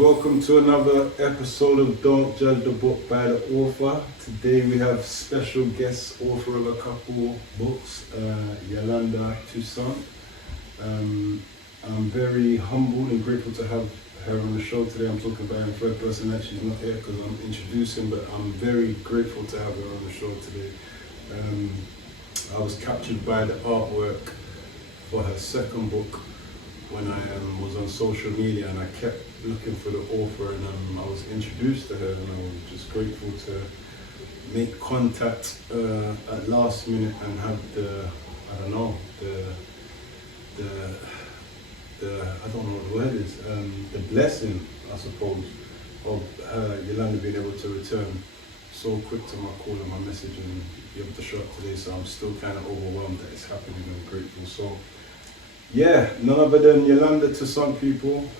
Welcome to another episode of Don't Judge the Book by the Author. Today we have special guest author of a couple books, Yolanda Toussaint. I'm very humbled and grateful to have her on the show today. I'm talking about her in third person, and she's not here because I'm introducing, but I'm very grateful to have her on the show today. I was captured by the artwork for her second book when I was on social media, and I kept looking for the author, and I was introduced to her, and I was just grateful to make contact at last minute and have the I don't know what the word is, the blessing, I suppose, of Yolanda being able to return so quick to my call and my message and be able to show up today. So I'm still kind of overwhelmed that it's happening and grateful. So yeah, none other than Yolanda Toussaint, people.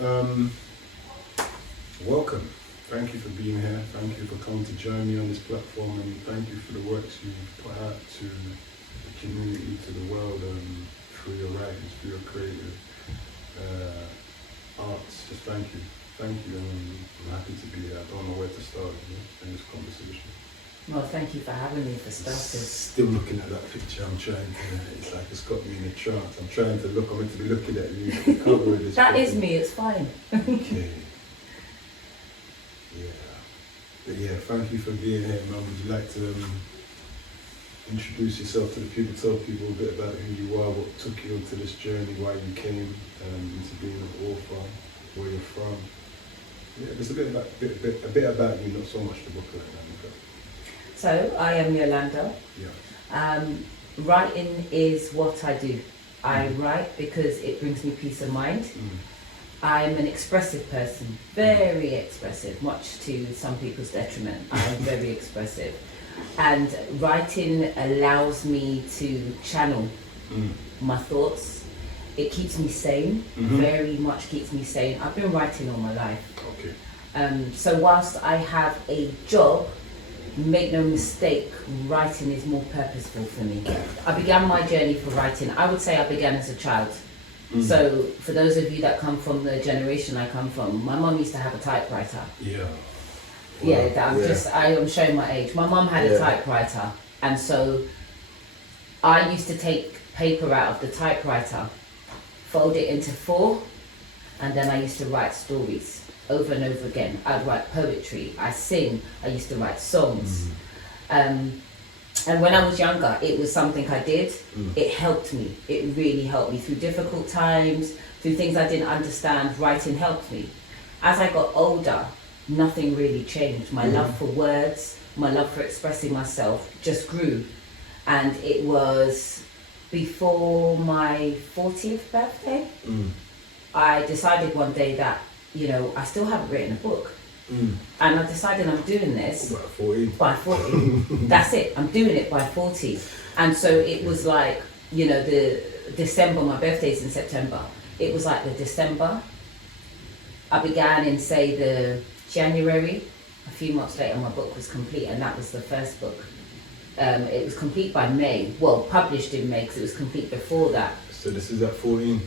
Welcome. Thank you for being here. Thank you for coming to join me on this platform, and thank you for the works you've put out to the community, to the world, through your writings, through your creative arts. Just thank you. Thank you, and I'm happy to be here. I don't know where to start in this conversation. Well, thank you for having me for starters. Still looking at that picture, I'm trying to, it's like it's got me in a trance. I'm trying to look, I'm meant to be looking at you. The cover of this That book. is me, it's fine. Okay. Yeah. But yeah, thank you for being here, man. Would you like to introduce yourself to the people, tell people a bit about who you are, what took you onto this journey, why you came into being an author, where you're from? Yeah, just a bit about you, not so much the book like that. So, I am Yolanda. Yeah. Writing is what I do. I write because it brings me peace of mind. I'm an expressive person, very expressive, much to some people's detriment. I'm very expressive. And writing allows me to channel my thoughts. It keeps me sane, very much keeps me sane. I've been writing all my life. Okay. So whilst I have a job, make no mistake, writing is more purposeful for me. I began my journey for writing, I would say I began as a child. So for those of you that come from the generation I come from, my mum used to have a typewriter. Yeah. Wow. Yeah, I am showing my age. My mum had a typewriter, and so I used to take paper out of the typewriter, fold it into four, and then I used to write stories over and over again. I'd write poetry, I sing, I used to write songs. And when I was younger, it was something I did. It helped me. It really helped me through difficult times, through things I didn't understand. Writing helped me. As I got older, nothing really changed. My love for words, my love for expressing myself just grew. And it was before my 40th birthday, I decided one day that, I still haven't written a book. And I decided I'm doing this by 40. That's it, I'm doing it by 40. And so it was like, the December, my birthday's in September. It was like the December. I began in, say, the January. A few months later, my book was complete, and that was the first book. It was complete by May. Well, published in May, because it was complete before that. So this is at 14?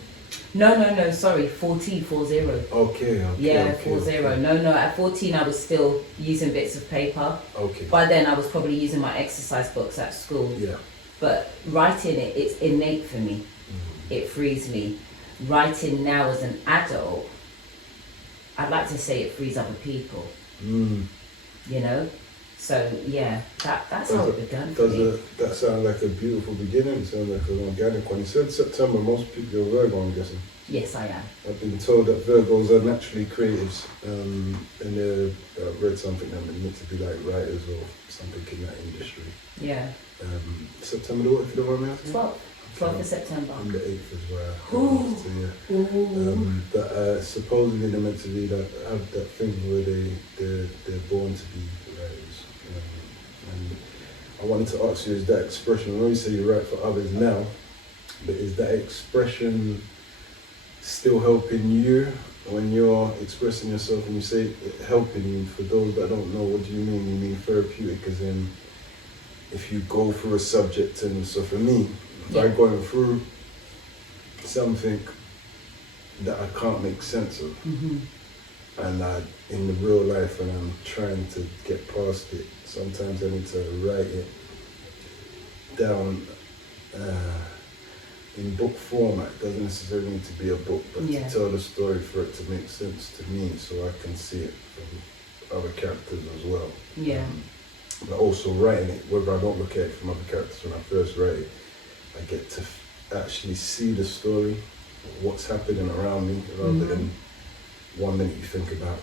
No, sorry, 40. Okay. Yeah, 40. No, at 14 I was still using bits of paper. Okay. By then I was probably using my exercise books at school. Yeah. But writing it's innate for me. It frees me. Writing now as an adult, I'd like to say it frees other people. So yeah, that's how it began for me. That sounds like a beautiful beginning. It sounds like an organic one. You said September, most people are Virgo, I'm guessing. Yes, I am. I've been told that Virgos are naturally creatives, and I've read something that they're meant to be like writers or something in that industry. Yeah. September, what, if you don't mind me asking? 12th of September. I'm the 8th as well. So, yeah. But supposedly they're meant to be have that thing where they're born to be writers. And I wanted to ask you, is that expression, I know you say you write for others now, but is that expression still helping you when you're expressing yourself? And you say helping you, for those that don't know, what do you mean? You mean therapeutic, as in if you go through a subject, and so for me, if I'm going through something that I can't make sense of, And in the real life, when I'm trying to get past it, sometimes I need to write it down in book format. It doesn't necessarily need to be a book, but to tell the story for it to make sense to me, so I can see it from other characters as well. Yeah. But also writing it, whether I don't look at it from other characters when I first write it, I get to actually see the story, what's happening around me, rather than 1 minute you think about,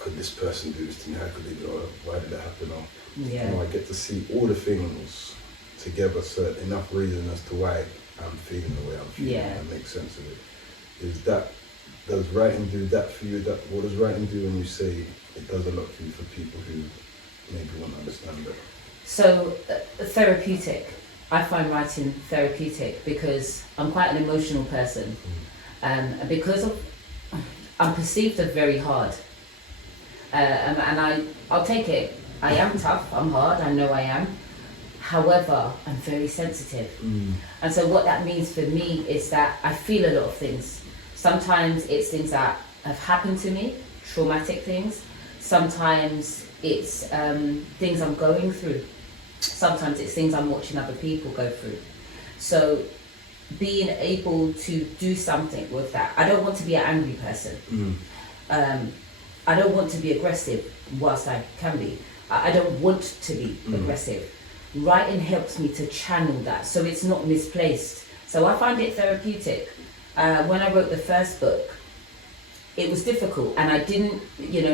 could this person do this to me, how could they do it, why did that happen, or you know, I get to see all the things together, so enough reason as to why I'm feeling the way I'm feeling, and make sense of it. Does writing do that for you? What does writing do when you say it does a lot for you, for people who maybe won't understand that? So, therapeutic. I find writing therapeutic because I'm quite an emotional person. And because I'm perceived as very hard. And I'll take it. I am tough, I'm hard, I know I am. However, I'm very sensitive. And so what that means for me is that I feel a lot of things. Sometimes it's things that have happened to me, traumatic things. Sometimes it's things I'm going through. Sometimes it's things I'm watching other people go through. So being able to do something with that. I don't want to be an angry person. I don't want to be aggressive, whilst I can be. I don't want to be aggressive. Writing helps me to channel that, so it's not misplaced. So I find it therapeutic. When I wrote the first book, it was difficult, and I didn't,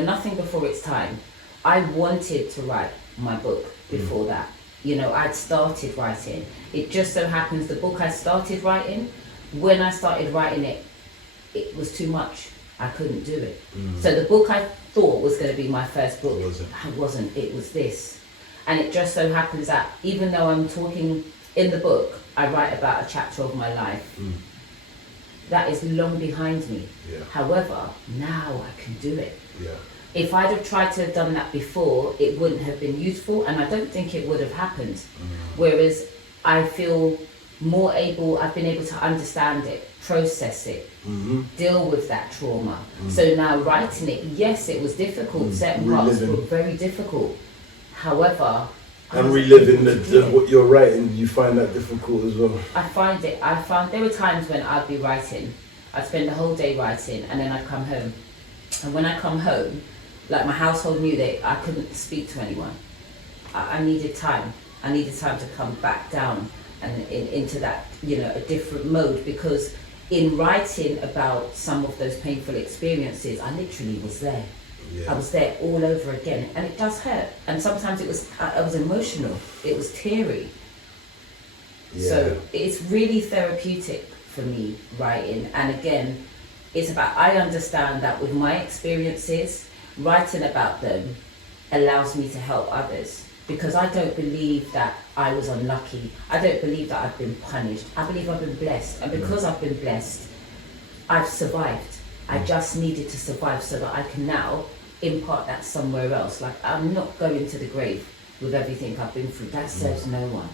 nothing before its time. I wanted to write my book before that. I'd started writing. It just so happens the book I started writing, when I started writing it, it was too much. I couldn't do it. So the book I thought was going to be my first book, it wasn't. It was this. And it just so happens that even though I'm talking in the book, I write about a chapter of my life. That is long behind me. However, now I can do it. If I'd have tried to have done that before, it wouldn't have been useful, and I don't think it would have happened. Whereas I feel more able, I've been able to understand it, process it, deal with that trauma. So now writing it, yes, it was difficult. Certain parts were very difficult. However, and reliving what you're writing, you find that difficult as well? I found there were times when I'd be writing, I'd spend the whole day writing, and then I'd come home. And when I come home, like my household knew that I couldn't speak to anyone. I needed time. I needed time to come back down and into that, a different mode, because in writing about some of those painful experiences, I literally was there. I was there all over again, and it does hurt. And sometimes I was emotional. It was teary. So it's really therapeutic for me, writing. And again, it's about, I understand that with my experiences, writing about them allows me to help others, because I don't believe that I was unlucky. I don't believe that I've been punished. I believe I've been blessed. And because I've been blessed, I've survived. I just needed to survive so that I can now impart that somewhere else. Like, I'm not going to the grave with everything I've been through. That serves no one.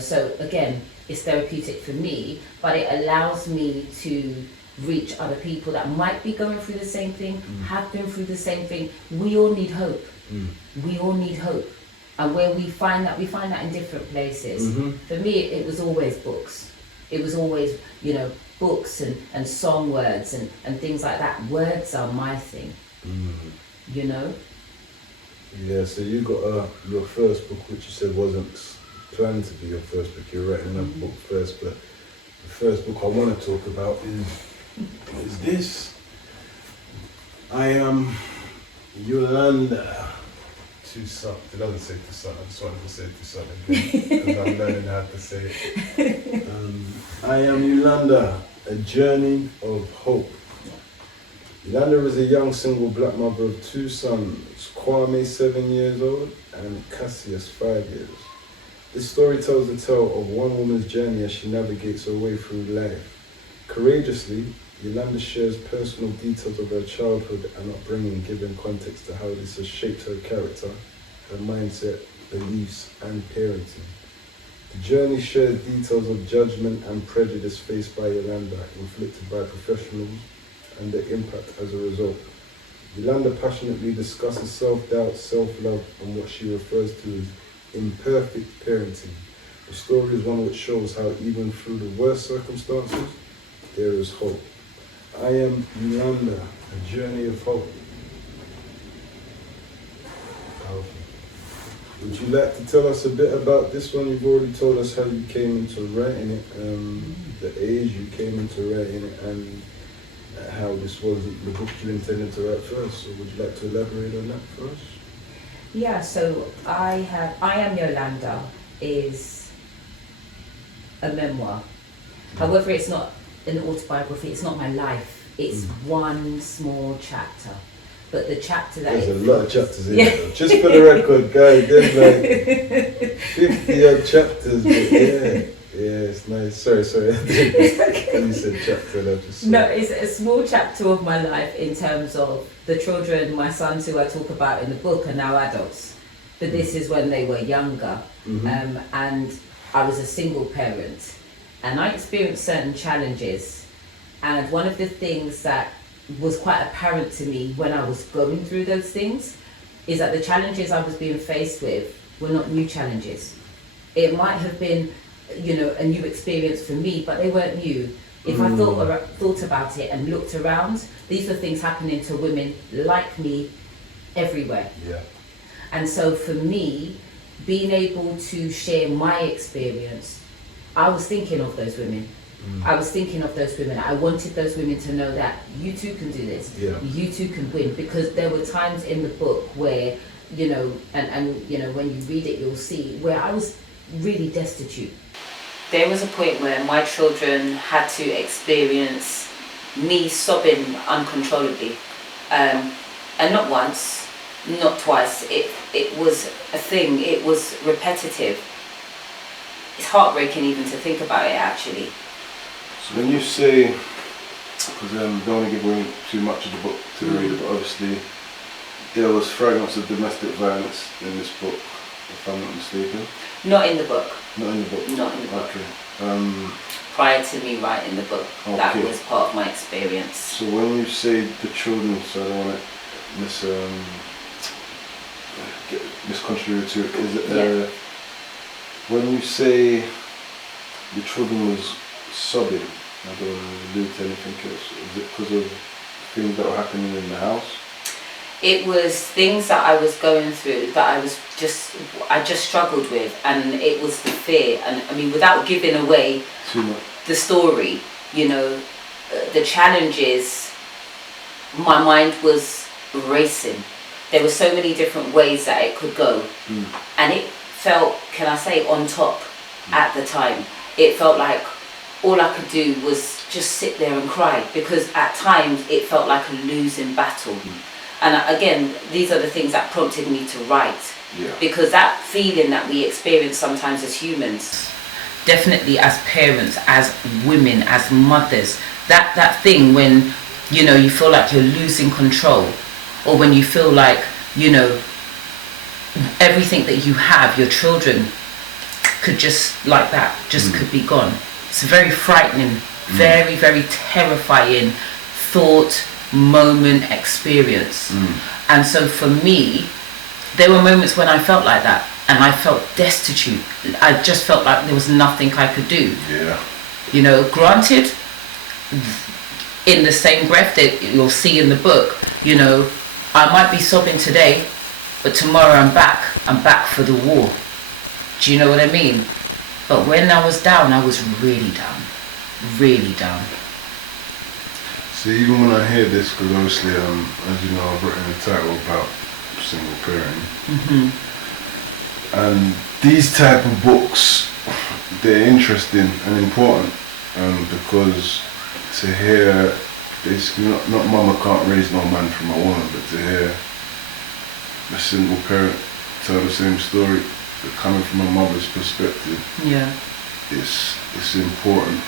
So again, it's therapeutic for me, but it allows me to reach other people that might be going through the same thing, have been through the same thing. We all need hope. We all need hope. And where we find that in different places. For me, it was always books. It was always, books and song words and things like that. Words are my thing. Yeah, so you got your first book, which you said wasn't planned to be your first book. You're writing another book first, but the first book I want to talk about is this. I am Yolanda Toussaint. It doesn't say Toussaint, I just wanted to say Toussaint again, because I'm learning how to say it. I am Yolanda, a journey of hope. Yolanda is a young single black mother of two sons, Kwame 7 years old and Cassius 5 years. This story tells the tale of one woman's journey as she navigates her way through life. Courageously, Yolanda shares personal details of her childhood and upbringing, giving context to how this has shaped her character, her mindset, beliefs, and parenting. The journey shares details of judgment and prejudice faced by Yolanda, inflicted by professionals, and the impact as a result. Yolanda passionately discusses self-doubt, self-love, and what she refers to as imperfect parenting. The story is one which shows how even through the worst circumstances, there is hope. I am Yolanda, a journey of hope. Powerful. Would you like to tell us a bit about this one? You've already told us how you came into writing it, the age you came into writing it, and how this wasn't the book you intended to write first. So would you like to elaborate on that for us? Yeah, so I Am Yolanda is a memoir. However, it's not an autobiography, it's not my life. It's one small chapter. But the chapter that there's a lot of chapters in there. Just for the record, guys, there's like 50 odd chapters, but yeah, it's nice. Sorry. You said chapter, and I just No, it's a small chapter of my life in terms of the children, my sons who I talk about in the book are now adults. But this is when they were younger. And I was a single parent. And I experienced certain challenges. And one of the things that was quite apparent to me when I was going through those things is that the challenges I was being faced with were not new challenges. It might have been, a new experience for me, but they weren't new. If I thought about it and looked around, these were things happening to women like me everywhere. Yeah. And so for me, being able to share my experience, I was thinking of those women. I was thinking of those women. I wanted those women to know that you too can do this. Yeah. You too can win. Because there were times in the book where, and when you read it, you'll see where I was really destitute. There was a point where my children had to experience me sobbing uncontrollably. And not once, not twice. It was a thing. It was repetitive. It's heartbreaking even to think about it, actually. So when you say, because I don't want to give away too much of the book to the reader, but obviously there was fragments of domestic violence in this book, if I'm not mistaken. Not in the book. Not in the book? Not in the book. Okay. Prior to me writing the book, that was part of my experience. So when you say the children, so I don't want to misconstrue to it, is it when you say the children was sobbing, I don't want to allude to anything else, is it because of things that were happening in the house? It was things that I was going through that I just struggled with, and it was the fear. And I mean, without giving away the story, the challenges, my mind was racing. There were so many different ways that it could go, and it felt, can I say, on top at the time. It felt like all I could do was just sit there and cry, because at times it felt like a losing battle. And again, these are the things that prompted me to write. Because that feeling that we experience sometimes as humans, definitely as parents, as women, as mothers, that thing when, you feel like you're losing control, or when you feel like, everything that you have, your children, could just like that, could be gone. It's very frightening, very, very terrifying thought, moment, experience. And so for me, there were moments when I felt like that, and I felt destitute. I just felt like there was nothing I could do. Granted, in the same breath that you'll see in the book, I might be sobbing today, but tomorrow I'm back for the war. Do you know what I mean? But when I was down, I was really down. So even when I hear this, because obviously, as you know, I've written a title about single parenting. And these type of books, they're interesting and important, because to hear, basically, not mama can't raise no man from a woman, but to hear a single parent tell the same story, but coming from a mother's perspective, it's important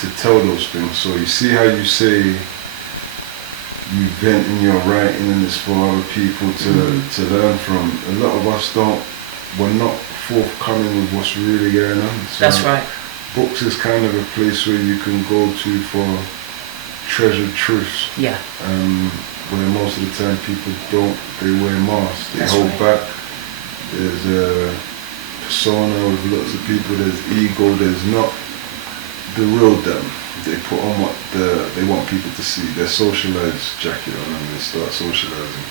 to tell those things. So you see how you say you vent in your writing and it's for other people to learn from. A lot of us we're not forthcoming with what's really going on. So that's right. Books is kind of a place where you can go to for treasured truths. Yeah. Where most of the time people don't, they wear masks, they That's hold right. back. There's a persona with lots of people, there's ego, there's not the real them. They put on what they want people to see, their socialized jacket on and they start socializing.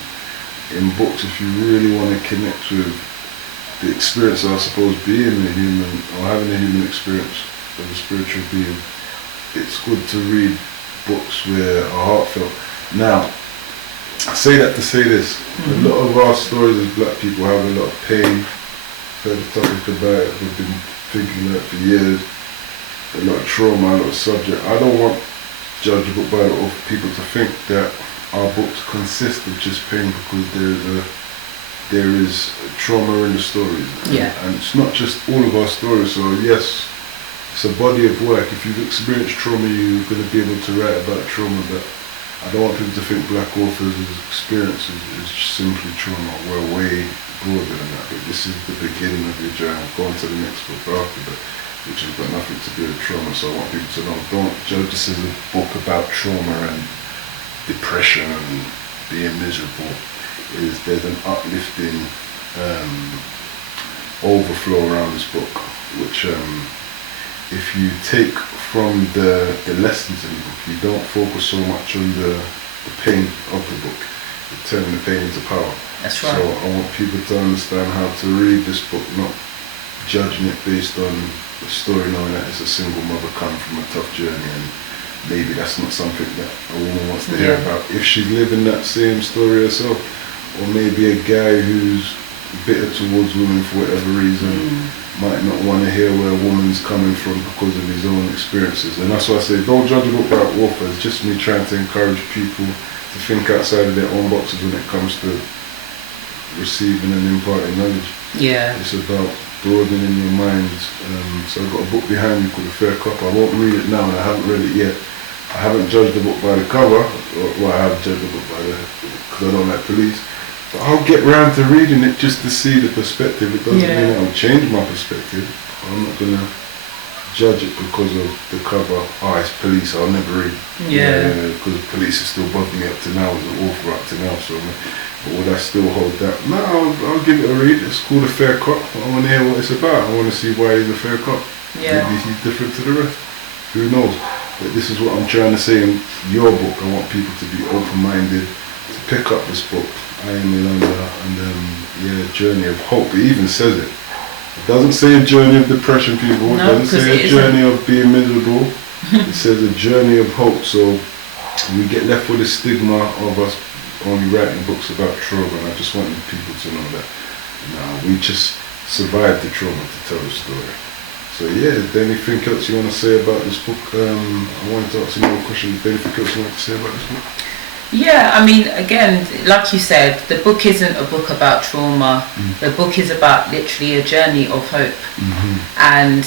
In books, if you really want to connect with the experience of, I suppose, being a human or having a human experience of a spiritual being, it's good to read books where are heartfelt. Now, I say that to say this, a lot of our stories as black people have a lot of pain, heard the topic about it, we've been thinking about it for years, a lot of trauma, a lot of subject. I don't want to judge a book by it or for people to think that our books consist of just pain because there is trauma in the stories. Yeah. And it's not just all of our stories, so yes, it's a body of work. If you've experienced trauma, you're going to be able to write about trauma, but I don't want people to think black authors' experiences is simply trauma. We're way broader than that, but this is the beginning of your journey. Go on to the next book after that, which has got nothing to do with trauma, so I want people to know, don't judge this as a book about trauma and depression and being miserable. There's an uplifting overflow around this book, which if you take from the lessons in the book, you don't focus so much on the pain of the book. You're turning the pain into power. That's right. So I want people to understand how to read this book, not judging it based on the story, knowing that it's a single mother coming from a tough journey and maybe that's not something that a woman wants to hear about. If she's living that same story herself, or maybe a guy who's bitter towards women for whatever reason, might not want to hear where a woman's coming from because of his own experiences. And that's why I say, don't judge a book by author. It's just me trying to encourage people to think outside of their own boxes when it comes to receiving and imparting knowledge. Yeah. It's about broadening your mind. So I've got a book behind me called The Fair Cop. I won't read it now and I haven't read it yet. I haven't judged the book by the cover, well I have judged the book by because I don't like police. But I'll get round to reading it just to see the perspective. It doesn't mean it'll change my perspective. I'm not going to judge it because of the cover. Oh, it's police, I'll never read. Because police is still bugging me up to now, as an author up to now. So, but would I still hold that? No, I'll give it a read. It's called A Fair Cop. I want to hear what it's about. I want to see why he's a fair cop. Yeah. Maybe he's different to the rest. Who knows? But this is what I'm trying to say in your book. I want people to be open-minded, to pick up this book. I Am Yolanda, and Journey of Hope. It even says it. It doesn't say a journey of depression, people. No, it doesn't say a journey of being miserable. It says a journey of hope. So we get left with a stigma of us only writing books about trauma, and I just wanted people to know that we just survived the trauma to tell the story. So is there anything else you want to say about this book? I wanted to ask you more questions. Is there anything else you want to say about this book? Yeah, I mean, again, like you said, the book isn't a book about trauma. The book is about literally a journey of hope. And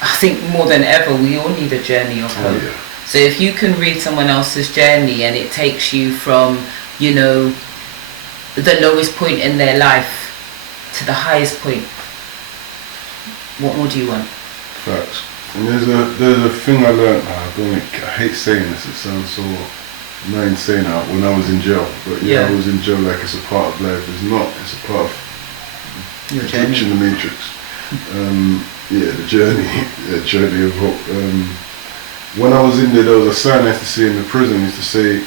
I think more than ever, we all need a journey of hope. Yeah. So if you can read someone else's journey and it takes you from, the lowest point in their life to the highest point, what more do you want? Facts. And there's a thing I learned. I hate saying this. It sounds so annoying saying that when I was in jail. But I was in jail like it's a part of life. It's not. It's a part of Your journey. glitch in the matrix. The journey of hope. When I was in there was a sign I used to see in the prison. It used to say,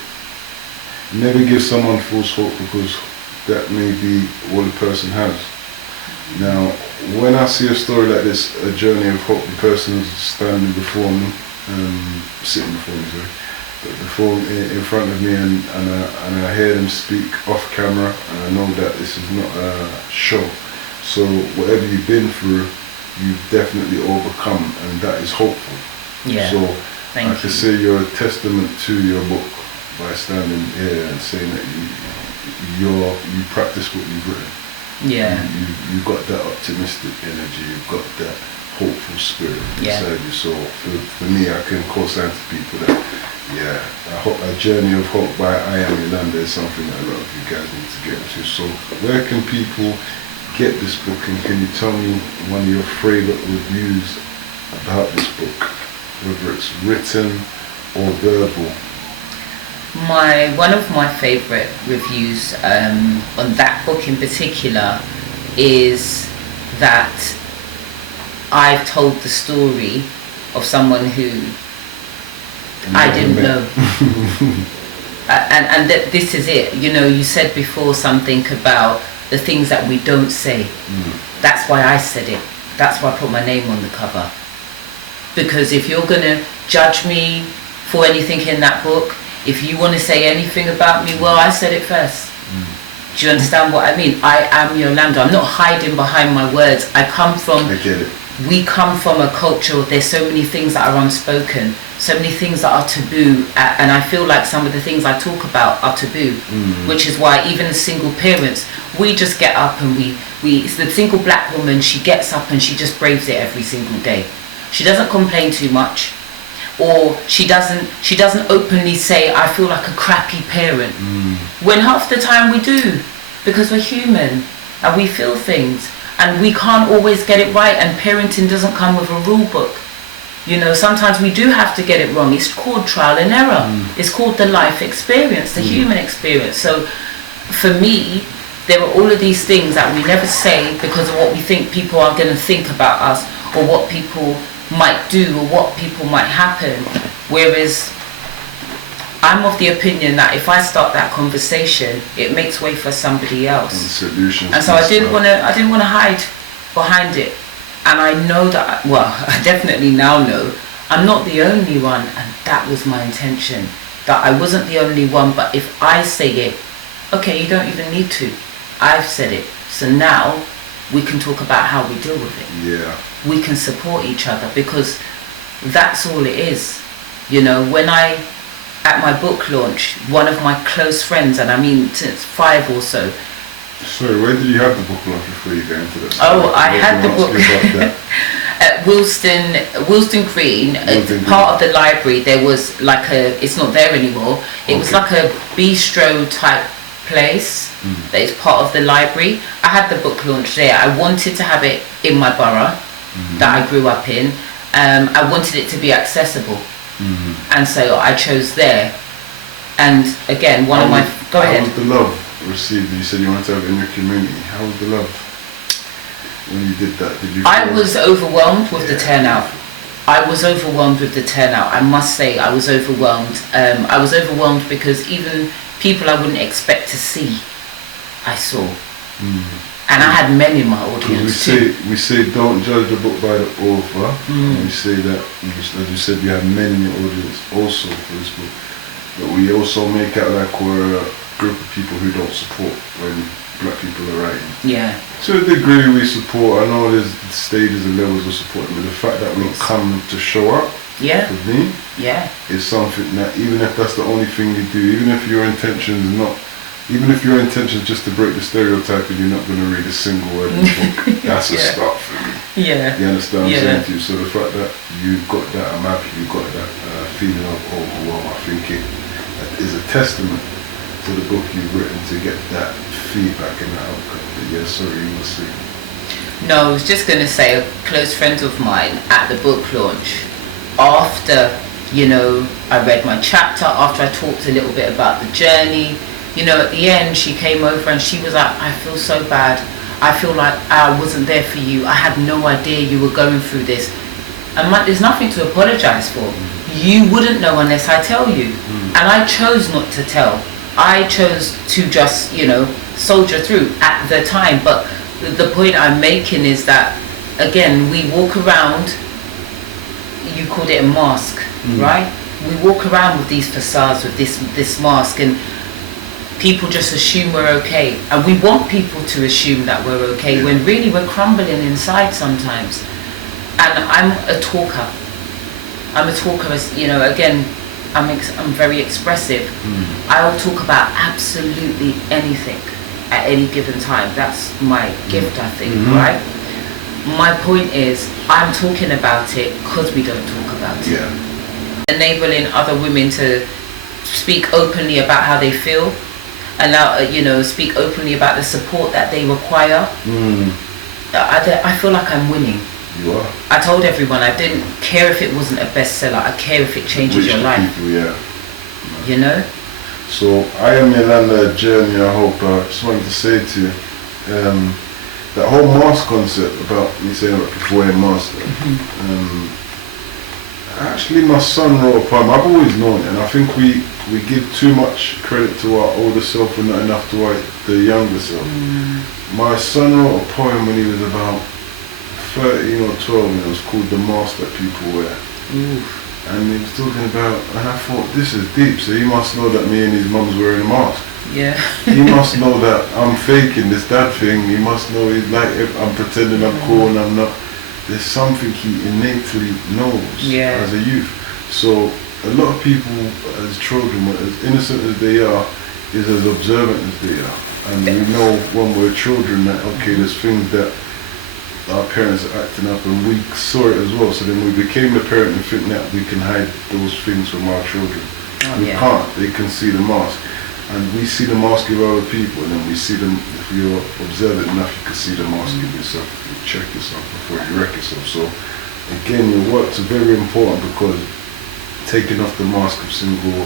never give someone false hope because that may be all the person has. Now, when I see a story like this, a journey of hope, the person is standing before me, sitting before me, sorry, but before in front of me, and I hear them speak off camera, and I know that this is not a show. So whatever you've been through, you've definitely overcome, and that is hopeful. Yeah. So Thank I you. can say you're a testament to your book by standing here and saying that you practice what you've written. Yeah. You got that optimistic energy, you've got that hopeful spirit inside you. So for me, I can co-sign to people that, a journey of hope by I Am Yolanda is something that a lot of you guys need to get into. So where can people get this book, and can you tell me one of your favorite reviews about this book, whether it's written or verbal? One of my favourite reviews on that book in particular is that I've told the story of someone who I didn't know. And that this is it. You know, you said before something about the things that we don't say. That's why I said it. That's why I put my name on the cover. Because if you're going to judge me for anything in that book, if you want to say anything about me, well, I said it first. Do you understand what I mean? I am Yolanda. I'm not hiding behind my words. I get it. We come from a culture, there's so many things that are unspoken, so many things that are taboo, and I feel like some of the things I talk about are taboo, which is why even as single parents, we just get up and it's the single black woman, she gets up and she just braves it every single day. She doesn't complain too much, or she doesn't openly say, I feel like a crappy parent, when half the time we do, because we're human and we feel things. And we can't always get it right, and parenting doesn't come with a rule book. You know, sometimes we do have to get it wrong. It's called trial and error. It's called the life experience, the human experience. So for me, there are all of these things that we never say because of what we think people are going to think about us, or what people might do, or what people might happen. Whereas I'm of the opinion that if I start that conversation, it makes way for somebody else. And so I didn't want to hide behind it. And I know that, well, I definitely now know I'm not the only one, and that was my intention. That I wasn't the only one, but if I say it, okay, you don't even need to. I've said it. So now we can talk about how we deal with it. Yeah. We can support each other, because that's all it is. You know, at my book launch, one of my close friends, and I mean since 5 or so. Sorry, where did you have the book launch before you get into this? Oh, I had the book at Wilston Green. Part of the library, there was like it's not there anymore. It was like a bistro type place that is part of the library. I had the book launch there. I wanted to have it in my borough that I grew up in. I wanted it to be accessible. And so I chose there. And again, go ahead. How was the love received? You said you wanted to have it in your community. How was the love when you did that? I was overwhelmed with the turnout. I must say I was overwhelmed. I was overwhelmed because even people I wouldn't expect to see, I saw. And I had men in my audience we say don't judge the book by the author. And we say that, as you said, you have men in your audience also for this book. But we also make out like we're a group of people who don't support when black people are writing. Yeah. To a degree we support. I know there's stages and levels of support, but the fact that we come to show up, for me, is something that, even if that's the only thing you do, even if your intention is just to break the stereotype and you're not going to read a single word in the book, that's a start for me. Yeah. You understand what I'm saying to you? So the fact that you've got that, I'm happy you've got that feeling of, oh, well, I think it is a testament to the book you've written to get that feedback and that outcome. But yeah, sorry, you must say. No, I was just going to say, a close friend of mine at the book launch, after, I read my chapter, after I talked a little bit about the journey, at the end she came over and she was like, I feel so bad. I feel like I wasn't there for you. I had no idea you were going through this. And there's nothing to apologize for. You wouldn't know unless I tell you. And I chose not to tell. I chose to just, soldier through at the time. But the point I'm making is that, again, we walk around, you called it a mask, right? We walk around with these facades, with this mask, and people just assume we're okay. And we want people to assume that we're okay when really we're crumbling inside sometimes. And I'm a talker. As, again, I'm very expressive. I'll talk about absolutely anything at any given time. That's my gift, I think, right? My point is, I'm talking about it because we don't talk about it. Enabling other women to speak openly about how they feel, speak openly about the support that they require. I feel like I'm winning. You are. I told everyone I didn't care if it wasn't a bestseller. I care if it changes your life. People, yeah. You know. So I am Yolanda, journey. I hope. I just wanted to say to you, that whole mask concept about me saying about people wearing masks. Actually, my son wrote a poem. I've always known it, and I think we give too much credit to our older self and not enough to the younger self. My son wrote a poem when he was about 13 or 12, and it was called "The Mask That People Wear." And he was talking about, and I thought, this is deep. So he must know that me and his mum's wearing a mask. Yeah. He must know that I'm faking this dad thing. He must know he's like, if I'm pretending I'm cool and I'm not. There's something he innately knows as a youth. So a lot of people as children, as innocent as they are, is as observant as they are. And we know when we're children that, okay, there's things that our parents are acting up, and we saw it as well. So then we became the parent and think that we can hide those things from our children. We can't. They can see the mask. And we see the mask of other people, and then we see them, if you're observant enough, you can see the mask of yourself. You check yourself before you wreck yourself. So again, your works are very important, because taking off the mask of single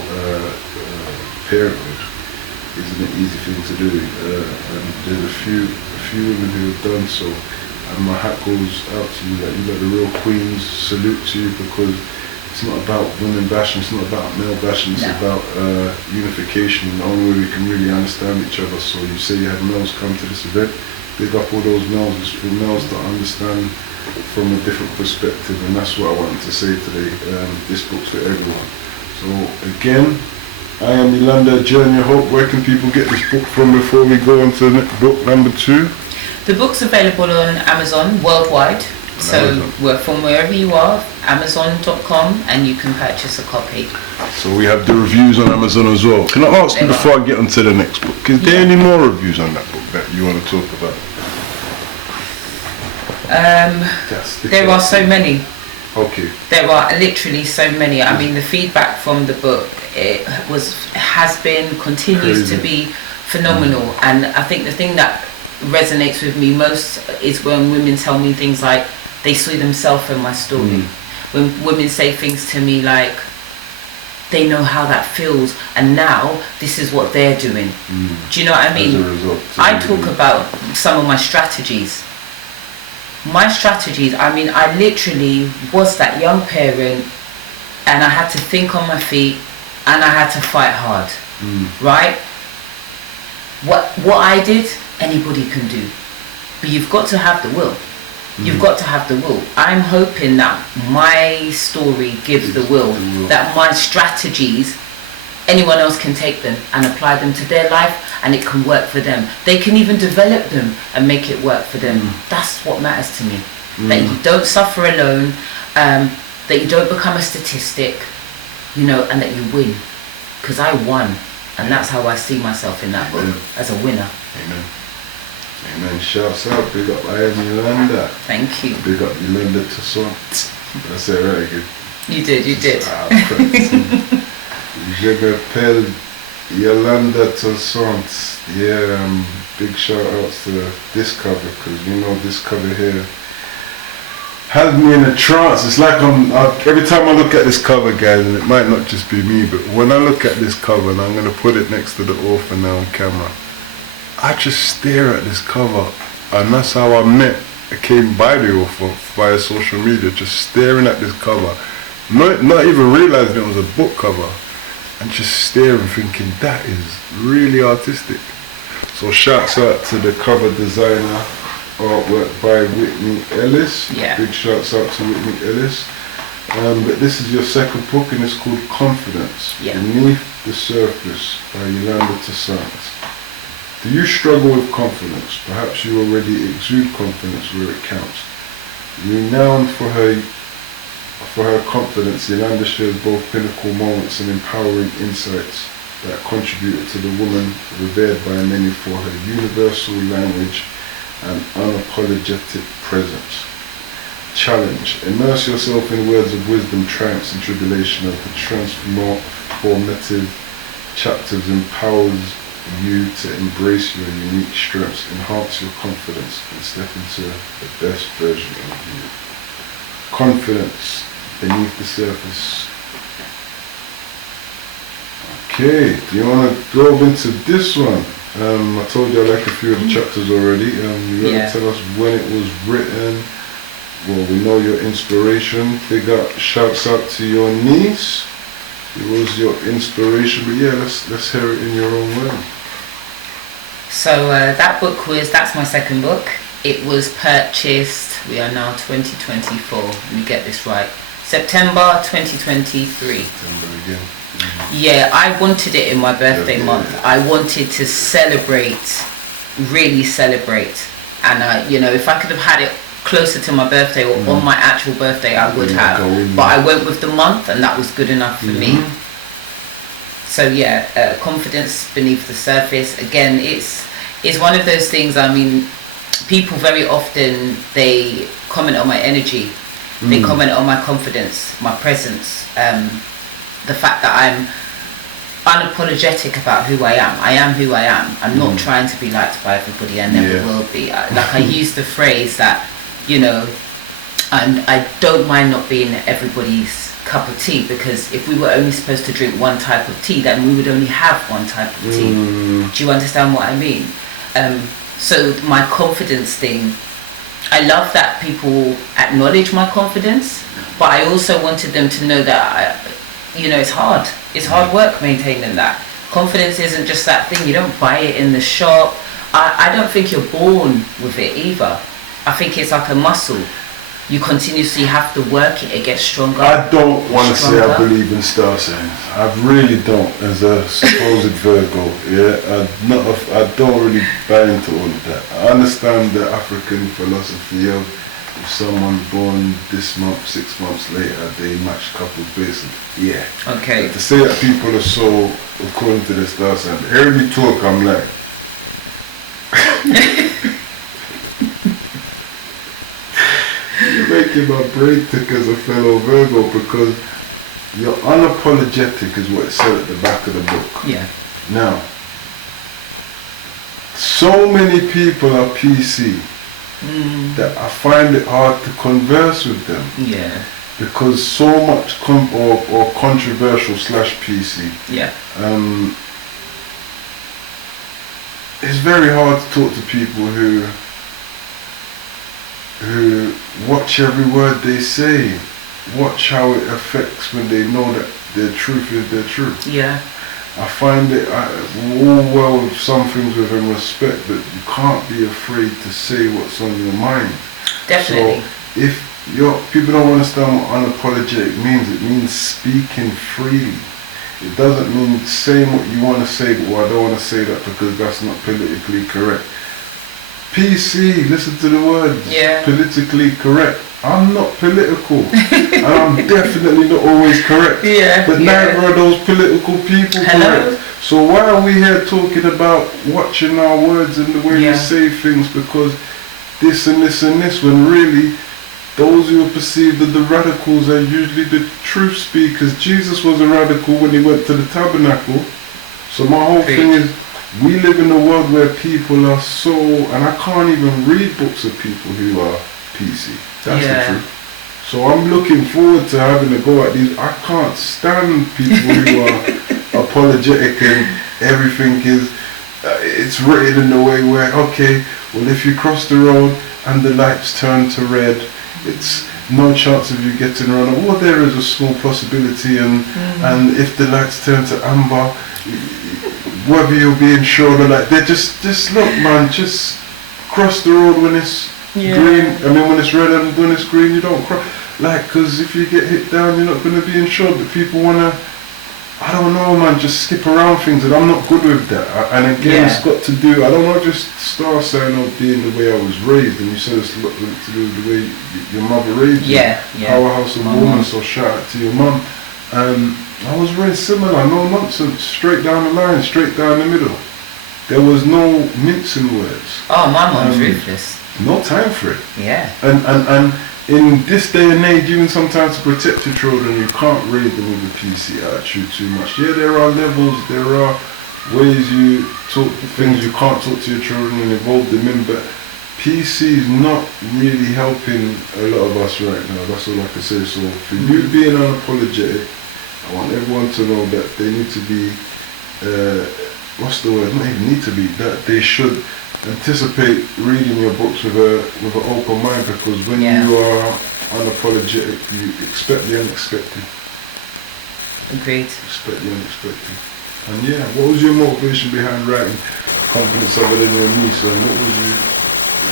parenthood isn't an easy thing to do. And there's a few women who have done so. And my hat goes out to you, like, you got the real queens. Salute to you, because it's not about women bashing, it's not about male bashing, it's about unification. The only way we can really understand each other. So you say you had males come to this event, big up all those males. It's for males to understand from a different perspective, and that's what I wanted to say today. This book's for everyone. So again, I am Yolanda, Journey of Hope. Where can people get this book from before we go on to book number 2? The book's available on Amazon worldwide. So we're from wherever you are, Amazon.com, and you can purchase a copy. So we have the reviews on Amazon as well. Can I ask you before I get on to the next book, is there any more reviews on that book that you want to talk about? There are so many. Okay. There are literally so many. I mean, the feedback from the book, continues to be phenomenal. And I think the thing that resonates with me most is when women tell me things like they see themselves in my story. When women say things to me like they know how that feels, and now this is what they're doing. Do you know what I mean? As a result, I talk about some of my strategies. I mean, I literally was that young parent, and I had to think on my feet, and I had to fight hard. Right? What I did, anybody can do, but you've got to have the will. You've got to have the will. I'm hoping that my story gives the will, that my strategies, anyone else can take them and apply them to their life, and it can work for them. They can even develop them and make it work for them. That's what matters to me. That you don't suffer alone, that you don't become a statistic, you know, and that you win. Because I won, and that's how I see myself in that book, as a winner. Amen. Amen. Shouts out, big up, I am Yolanda. Thank you. Big up Yolanda Toussaint. That's it, right again. You did. Je m'appelle Yolanda Toussaint. Yeah, big shout outs to this cover, because you know this cover here has me in a trance. It's like every time I look at this cover, guys, and it might not just be me, but when I look at this cover, and I'm going to put it next to the author now on camera, I just stare at this cover, and that's how I met. I came by the author via social media, just staring at this cover, not even realizing it was a book cover, and just staring, thinking that is really artistic. So shouts out to the cover designer, artwork by Whitney Ellis. Big shouts out to Whitney Ellis. But this is your second book, and it's called Confidence, Beneath the Surface by Yolanda Toussaint. Do you struggle with confidence? Perhaps you already exude confidence where it counts. Renowned for her confidence, Yolanda shares both pinnacle moments and empowering insights that contributed to the woman revered by many for her universal language and unapologetic presence. Challenge. Immerse yourself in words of wisdom, triumphs and tribulation of the transformative chapters empowers you to embrace your unique strengths, enhance your confidence, and step into the best version of you. confidence beneath the surface. Okay, do you want to go into this one? I told you I like a few of the chapters already. You gotta tell us when it was written. Well, we know your inspiration. Big up, shouts out to your niece. It was your inspiration, but yeah, let's hear it in your own words. So that's my second book. It was purchased, we are now 2024, let me get this right, September 2023. September again. Yeah, I wanted it in my birthday month. I wanted to celebrate, really celebrate. And if I could have had it closer to my birthday or on my actual birthday, I would have. But I went with the month, and that was good enough for me. So yeah, confidence beneath the surface. Again, it's one of those things. I mean, people very often, they comment on my energy. They comment on my confidence, my presence, the fact that I'm unapologetic about who I am. I am who I am. I'm not trying to be liked by everybody. I never will be. I use the phrase that, I don't mind not being everybody's cup of tea, because if we were only supposed to drink one type of tea, then we would only have one type of tea. Do you understand what I mean? So my confidence thing, I love that people acknowledge my confidence, but I also wanted them to know that it's hard. It's hard work maintaining that. Confidence isn't just that thing. You don't buy it in the shop. I don't think you're born with it either. I think it's like a muscle. You continuously have to work it. It gets stronger. I don't want to say I believe in star signs. I really don't, as a supposed Virgo. Yeah, I don't really buy into all of that. I understand the African philosophy of if someone's born this month, 6 months later, they match couples based. Yeah. Okay. But to say that people are so according to the star sign, hearing you talk, I'm like. You're making my brain tick as a fellow Virgo, because you're unapologetic is what it said at the back of the book. Yeah. Now, so many people are PC that I find it hard to converse with them. Yeah. Because so much or controversial / PC. Yeah. It's very hard to talk to people who watch every word they say, watch how it affects when they know that their truth is their truth. Yeah. I find it all well with some things within respect, but you can't be afraid to say what's on your mind. Definitely. So if people don't understand what unapologetic means, it means speaking freely. It doesn't mean saying what you want to say, but I don't want to say that because that's not politically correct. PC, listen to the words. Yeah. Politically correct. I'm not political. And I'm definitely not always correct. Yeah. But neither are those political people correct. So why are we here talking about watching our words and the way we say things, because this and this and this, when really those who are perceived as the radicals are usually the truth speakers. Jesus was a radical when he went to the tabernacle. So my whole thing is, we live in a world where people are so, and I can't even read books of people who are PC. That's the truth. So I'm looking forward to having a go at these. I can't stand people who are apologetic and everything is, it's written in a way where, okay, well if you cross the road and the lights turn to red, it's no chance of you getting around. Well, there is a small possibility, and if the lights turn to amber, whether you'll be insured or like, they're just look, man, just cross the road when it's green. I mean, when it's red and when it's green, you don't cross. Like, because if you get hit down, you're not going to be insured. But people want to, I don't know, man, just skip around things, and I'm not good with that. And again, it's got to do, I don't know, just star sign of being the way I was raised. And you said it's a lot to do with the way your mother raised you. Powerhouse of woman, so shout out to your mum. I was very similar, no nonsense, straight down the line, straight down the middle. There was no mincing words. Oh, my mum's ruthless. No time for it. Yeah. And in this day and age, even sometimes to protect your children, you can't raise them with a PC attitude too much. Yeah, there are levels, there are ways you talk, things you can't talk to your children and involve them in, but PC is not really helping a lot of us right now. That's all I can say. So for you being unapologetic, I want everyone to know that they need to be, what's the word? Not even need to be. That they should anticipate reading your books with an open mind, because when you are unapologetic, you expect the unexpected. Agreed. Expect the unexpected. And yeah, what was your motivation behind writing Confidence Other Than Your Niece? And what was you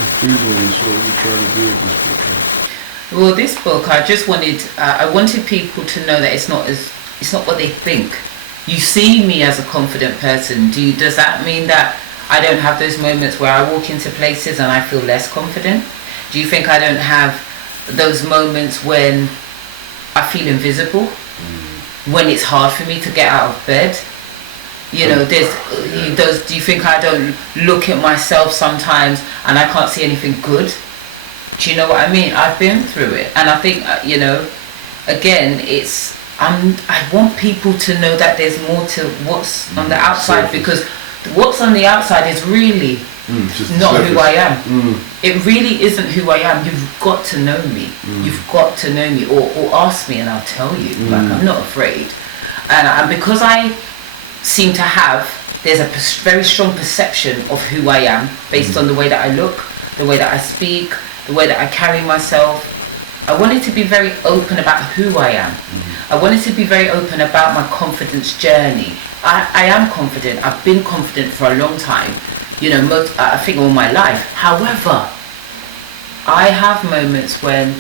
enthusiasm? What were you trying to do with this book? Well, this book, I just wanted, I wanted people to know that it's not what they think. You see me as a confident person. Does that mean that I don't have those moments where I walk into places and I feel less confident? Do you think I don't have those moments when I feel invisible? When it's hard for me to get out of bed? You know, do you think I don't look at myself sometimes and I can't see anything good? Do you know what I mean? I've been through it, and I think, you know, again, I want people to know that there's more to what's on the outside, because what's on the outside is really not who I am. It really isn't who I am. You've got to know me. You've got to know me, or ask me and I'll tell you. Like, I'm not afraid. And because I seem to have, there's a very strong perception of who I am based on the way that I look, the way that I speak, the way that I carry myself. I wanted to be very open about who I am. I wanted to be very open about my confidence journey. I am confident. I've been confident for a long time. You know, I think all my life. However, I have moments when,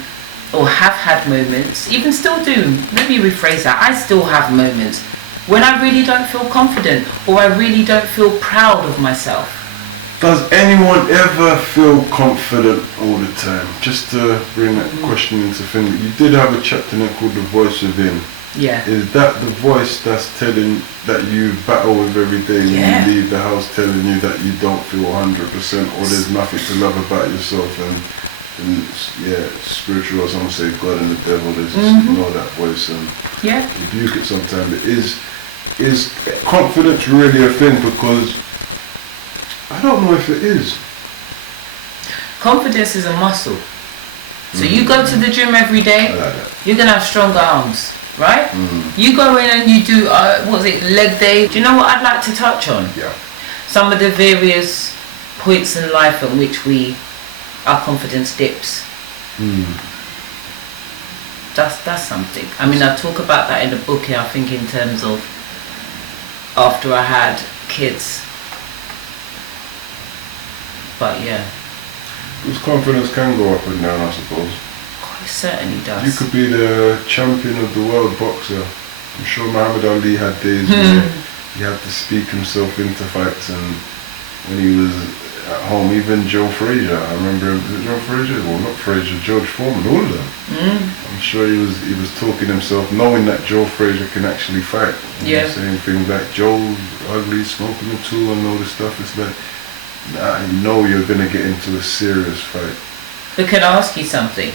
or have had moments, even still do, let me rephrase that, I still have moments when I really don't feel confident, or I really don't feel proud of myself. Does anyone ever feel confident all the time? Just to bring that question into thing, you did have a chapter in there called The Voice Within. Yeah. Is that the voice that's telling, that you battle with every day when you leave the house, telling you that you don't feel 100%, or there's nothing to love about yourself, and yeah, spiritual, or someone say God and the devil, there's just ignore that voice and rebuke it sometimes. But is confidence really a thing? Because I don't know if it is. Confidence is a muscle. So you go to the gym every day, I like that. you're going to have stronger arms, right? You go in and you do, leg day. Do you know what I'd like to touch on? Yeah. Some of the various points in life at which our confidence dips. That's something. I mean, I talk about that in the book here, I think, in terms of after I had kids. But yeah. Because confidence can go up and down, I suppose. It certainly does. You could be the champion of the world boxer. I'm sure Muhammad Ali had days where he had to speak himself into fights, and when he was at home, even Joe Frazier, I remember him, was it Joe Frazier? Well, not Frazier, George Foreman, all of them. I'm sure he was talking himself, knowing that Joe Frazier can actually fight. Yeah. Saying things like, Joe's ugly, smoking the tool and all this stuff. It's like, nah, you know you're going to get into a serious fight. But can I ask you something?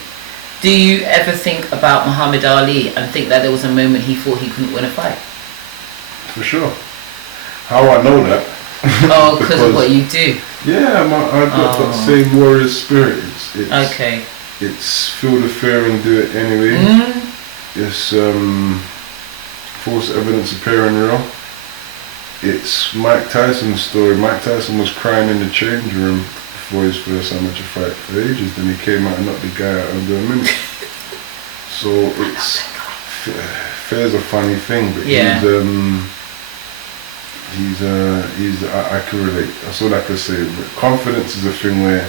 Do you ever think about Muhammad Ali and think that there was a moment he thought he couldn't win a fight? For sure. How I know that? Oh, because of what you do. Yeah, I've got that same warrior spirit. It's okay. It's feel the fear and do it anyway. It's false evidence appearing real. It's Mike Tyson's story. Mike Tyson was crying in the change room before his first amateur fight for ages. Then he came out and knocked the guy out under a minute. So it's fear's a funny thing, but I can relate. That's all I can say. But confidence is a thing where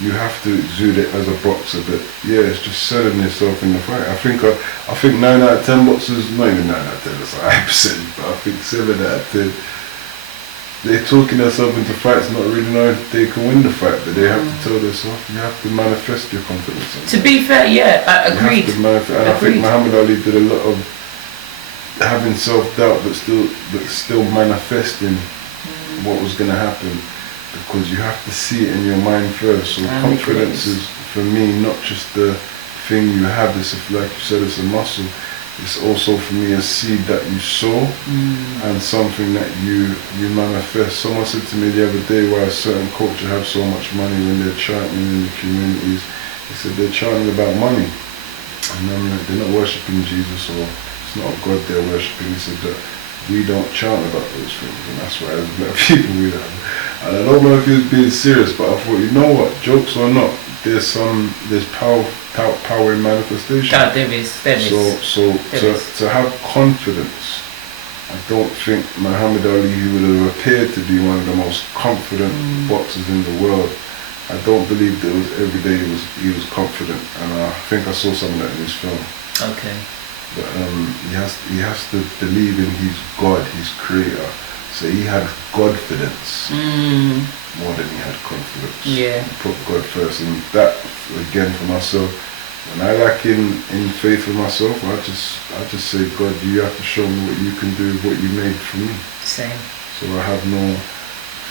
you have to exude it as a boxer, but yeah, it's just selling yourself in the fight. I think 9 out of 10 boxers, not even 9 out of 10, that's 100%, but I think 7 out of 10, they're talking themselves into fights, not really knowing if they can win the fight, but they have to tell themselves, you have to manifest your confidence. To be fair, yeah, I agreed. I think Muhammad Ali did a lot of having self-doubt, but still manifesting what was going to happen, because you have to see it in your mind first. So confidence is, for me, not just the thing you have, it's like you said, it's a muscle. it's also for me a seed that you sow and something that you manifest. Someone said to me the other day, why a certain culture have so much money when they're chanting in the communities. He said they're chanting about money, and I'm like, they're not worshipping Jesus, or it's not a God they're worshipping. He said that we don't chant about those things, and that's why there's a lot of people with that. And I don't know if he was being serious, but I thought, you know what, jokes or not, there's power in manifestation. God, there is. So to have confidence, I don't think Muhammad Ali, who would have appeared to be one of the most confident boxers in the world, I don't believe that it was every day he was confident, and I think I saw some of that in his film. Okay. But he has to believe in his God, his creator. So he had Godfidence more than he had confidence. Yeah. He put God first, and that again for myself. When I lack in faith with myself, I just say, God, you have to show me what you can do, what you made for me. Same. So I have no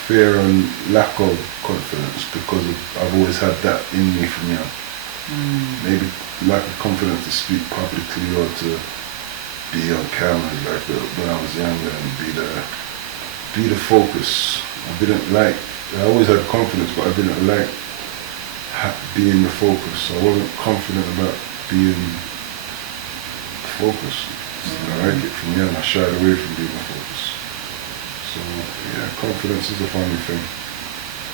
fear and lack of confidence because I've always had that in me from young. Maybe lack of confidence to speak publicly or to be on camera like when I was younger and be the focus. I always had confidence, but I didn't like being the focus. I wasn't confident about being the focus. I like it from young. I shied away from being the focus. So yeah, confidence is a funny thing.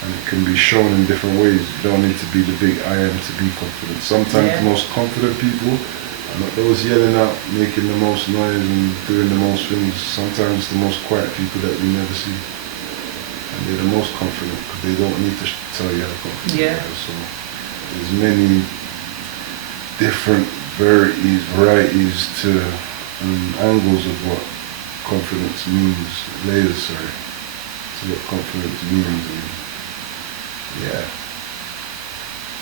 And it can be shown in different ways. You don't need to be the big I am to be confident. Sometimes the most confident people are not those yelling out, making the most noise and doing the most things. Sometimes it's the most quiet people that you never see. And they're the most confident because they don't need to tell you how confident they are. So there's many different varieties to angles of what confidence means, layers, to what confidence means. And yeah,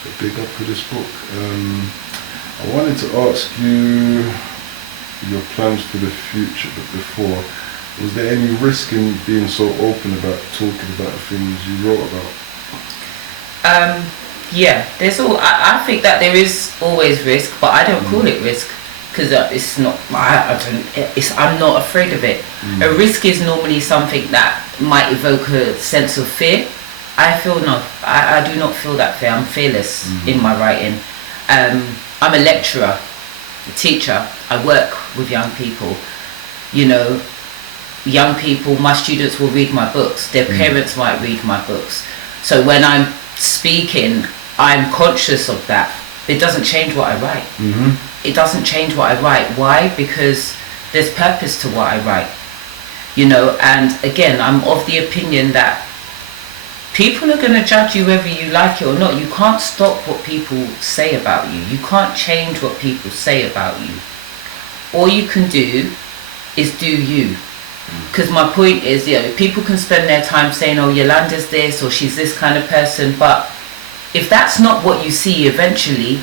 but big up for this book. I wanted to ask you your plans for the future, but before, was there any risk in being so open about talking about the things you wrote about? Yeah, I think that there is always risk, but I don't call it risk because it's not. I'm not afraid of it. A risk is normally something that might evoke a sense of fear. I do not feel that fear. I'm fearless in my writing. I'm a lecturer, a teacher. I work with young people. You know, young people, my students will read my books. Their parents might read my books. So when I'm speaking, I'm conscious of that. It doesn't change what I write. It doesn't change what I write. Why? Because there's purpose to what I write. You know, and again, I'm of the opinion that people are going to judge you whether you like it or not. You can't stop what people say about you. You can't change what people say about you. All you can do is do you. Because my point is, you know, people can spend their time saying, oh, Yolanda's this or she's this kind of person, but if that's not what you see eventually,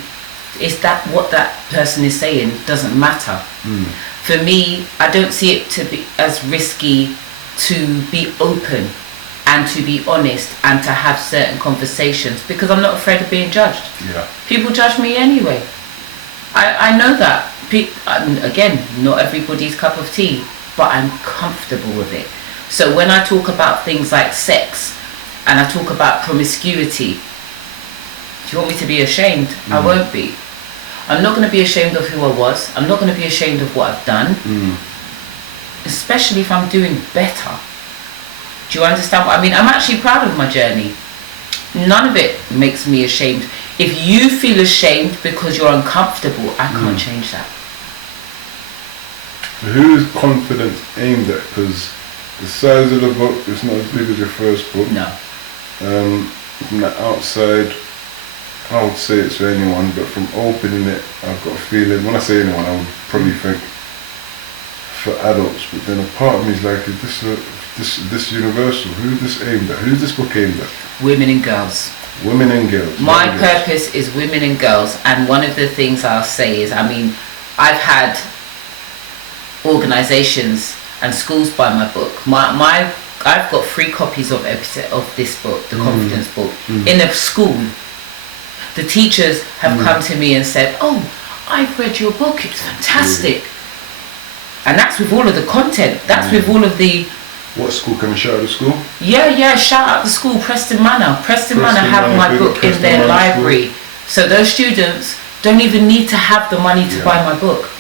is that what that person is saying doesn't matter. For me, I don't see it to be as risky to be open and to be honest and to have certain conversations because I'm not afraid of being judged. People judge me anyway. I know that. Again, not everybody's cup of tea, but I'm comfortable with it. So when I talk about things like sex and I talk about promiscuity, do you want me to be ashamed? I won't be. I'm not going to be ashamed of who I was. I'm not going to be ashamed of what I've done, especially if I'm doing better. Do you understand what I mean? I'm actually proud of my journey. None of it makes me ashamed. If you feel ashamed because you're uncomfortable, I can't change that. Who is confidence aimed at? Because the size of the book is not as big as your first book. No. From the outside, I would say it's for anyone, but from opening it, I've got a feeling, when I say anyone, I would probably think for adults, but then a part of me is like, is this universal? Who's this aimed at? Who's this book aimed at? Women and girls. Women and girls. My purpose is women and girls, and one of the things I'll say is, I've had organisations and schools buy my book. I've got 3 copies of this book, the Confidence book, in a school. The teachers have come to me and said, oh, I've read your book, it's fantastic. And that's with all of the content. That's with all of the... What school? Can we shout out the school? Yeah, shout out the school, Preston Manor. Preston Manor have my book in their library. So those students don't even need to have the money to buy my book.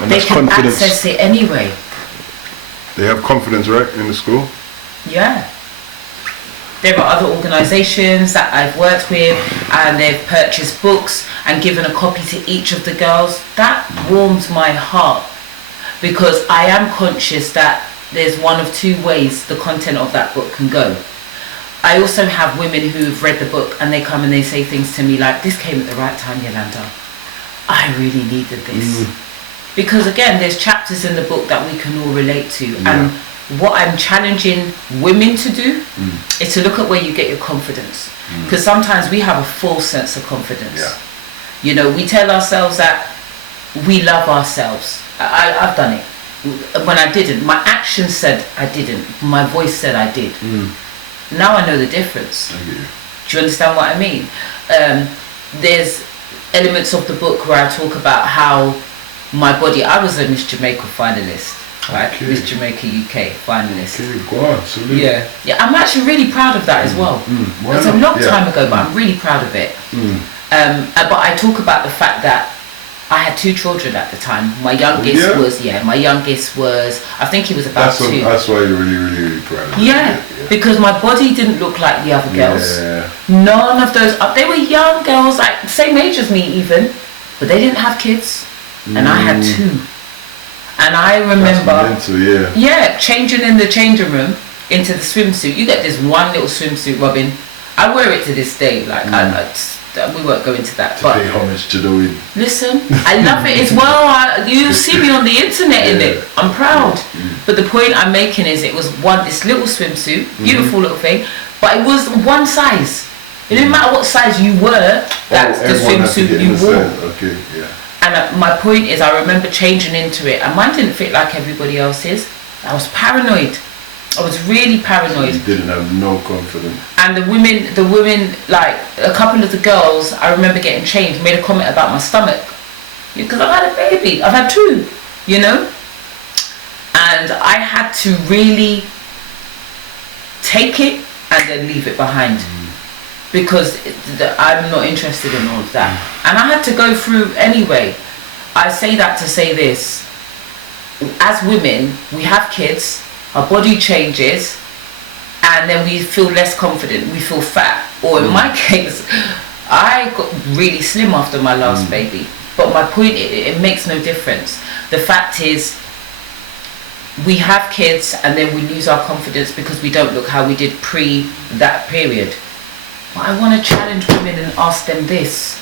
And They that's can confidence. access it anyway. They have confidence, right, in the school? Yeah. There are other organisations that I've worked with and they've purchased books and given a copy to each of the girls. That warms my heart because I am conscious that there's one of two ways the content of that book can go. I also have women who've read the book and they come and they say things to me like, this came at the right time, Yolanda. I really needed this. Because again, there's chapters in the book that we can all relate to. And what I'm challenging women to do is to look at where you get your confidence. Because sometimes we have a false sense of confidence. Yeah. You know, we tell ourselves that we love ourselves. I've done it. When I didn't, my actions said I didn't. My voice said I did. Now I know the difference. I get you. Do you understand what I mean? There's elements of the book where I talk about how my body, I was a Miss Jamaica finalist, right? Okay. Miss Jamaica UK finalist. Okay, go on, salute. Yeah, I'm actually really proud of that as well. Why It was a not? long time ago, but I'm really proud of it. But I talk about the fact that I had 2 children at the time. My youngest was, I think he was about 2. That's why you're really, really, really proud of it. Yeah, because my body didn't look like the other girls. Yeah. None of those, they were young girls, like same age as me even, but they didn't have kids, and I had 2. And I remember, changing in the changing room into the swimsuit. You get this one little swimsuit, Robin. I wear it to this day. Like we won't go into that. To pay homage to the listen, I love it as well. You see me on the internet in it. I'm proud. But the point I'm making is it was this little swimsuit, beautiful little thing, but it was one size. It didn't matter what size you were, that's the swimsuit you wore. Okay, yeah. And my point is, I remember changing into it, and mine didn't fit like everybody else's. I was paranoid. I was really paranoid. You didn't have no confidence. And the women, like a couple of the girls, I remember getting changed, made a comment about my stomach. Because I've had a baby, I've had 2, you know? And I had to really take it and then leave it behind. Because I'm not interested in all of that. And I had to go through anyway. I say that to say this. As women, we have kids, our body changes, and then we feel less confident, we feel fat. Or in my case, I got really slim after my last baby. But my point, it makes no difference. The fact is, we have kids and then we lose our confidence because we don't look how we did pre that period. But I want to challenge women and ask them this.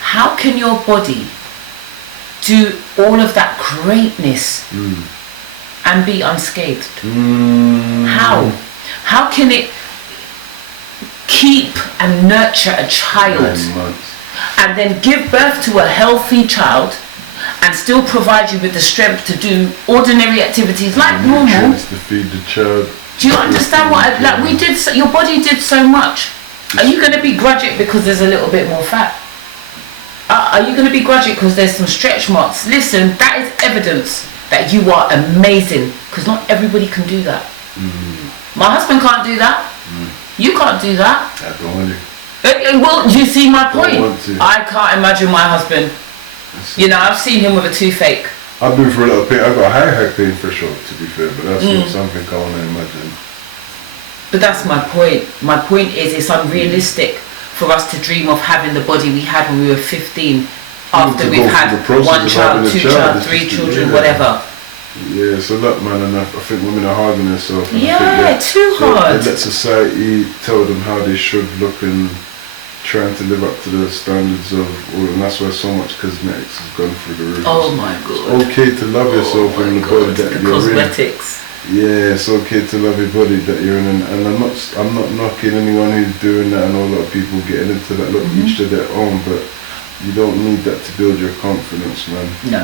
How can your body do all of that greatness and be unscathed? How? How can it keep and nurture a child and then give birth to a healthy child and still provide you with the strength to do ordinary activities like normal? To feed the child. Do you understand what we did? Your body did so much. Are you going to begrudge it because there's a little bit more fat? Are you going to begrudge it because there's some stretch marks? Listen, that is evidence that you are amazing, because not everybody can do that. My husband can't do that. You can't do that. I don't want to. Well, you see my point. want to. I can't imagine my husband. You know, I've seen him with a toothache. I've been through a lot of pain. I've got a high pain threshold, to be fair, but that's not something I want to imagine. But that's my point. My point is, it's unrealistic for us to dream of having the body we had when we were 15, after we've had 1 child, 2 child, 3 children, whatever. Yeah, it's a lot, man, and I think women are hard on themselves. Yeah, too hard. They let society tell them how they should look and trying to live up to the standards of all, and that's why so much cosmetics has gone through the roof. Oh my god. It's okay to love yourself in the body that you're cosmetics. in. Yeah, it's okay to love your body that you're in, and I'm not knocking anyone who's doing that. I know a lot of people getting into that. Look, each to their own, but you don't need that to build your confidence, man. No.